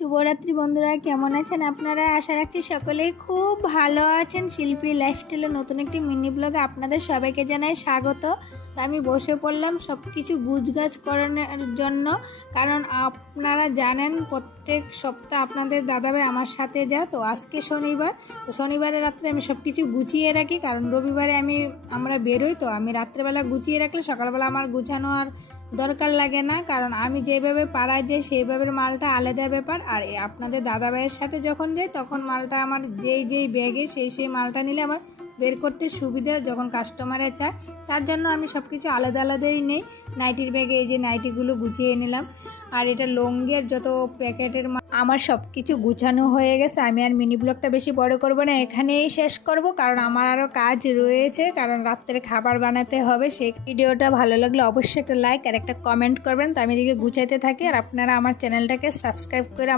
শুভরাত্রি বন্ধুরা, কেমন আছেন আপনারা? আশা রাখছি সকলেই খুব ভালো আছেন। শিল্পী লাইফস্টাইলের নতুন একটি মিনি ব্লগে আপনাদের সবাইকে জানাই স্বাগত। তো আমি বসে পড়লাম সব কিছু গুছগাছ করানোর জন্য, কারণ আপনারা জানেন প্রত্যেক সপ্তাহ আপনাদের দাদাভাই আমার সাথে যায়। তো আজকে শনিবার, তো শনিবারের রাত্রে আমি সব কিছু গুছিয়ে রাখি, কারণ রবিবারে আমরা বেরোই। তো আমি রাত্রেবেলা গুছিয়ে রাখলে সকালবেলা আমার গুছানো আর দরকার লাগে না, কারণ আমি যেভাবে পাড়ায় যাই সেইভাবে মালটা আলাদা ব্যাপার। আর আপনাদের দাদাভাইয়ের সাথে যখন যাই তখন মালটা আমার যেই ব্যাগে সেই মালটা নিলে আমার বের করতে সুবিধা যখন কাস্টমারে চায়। তার জন্য আমি সব কিছু আলাদা আলাদাই নেই। নাইটির ব্যাগে এই যে নাইটিগুলো গুছিয়ে নিলাম, আর এটা লঙ্গের যত প্যাকেটের আমার সব কিছু গুছানো হয়ে গেছে। আমি আর মিনি ব্লগটা বেশি বড় করব না, এখানেই শেষ করব, কারণ আমার আরও কাজ রয়েছে, কারণ রাত্রে খাবার বানাতে হবে। সেই ভিডিওটা ভালো লাগলে অবশ্যই একটা লাইক আর একটা কমেন্ট করবেন। তো আমি এদিকে গুছাইতে থাকি, আর আপনারা আমার চ্যানেলটাকে সাবস্ক্রাইব করে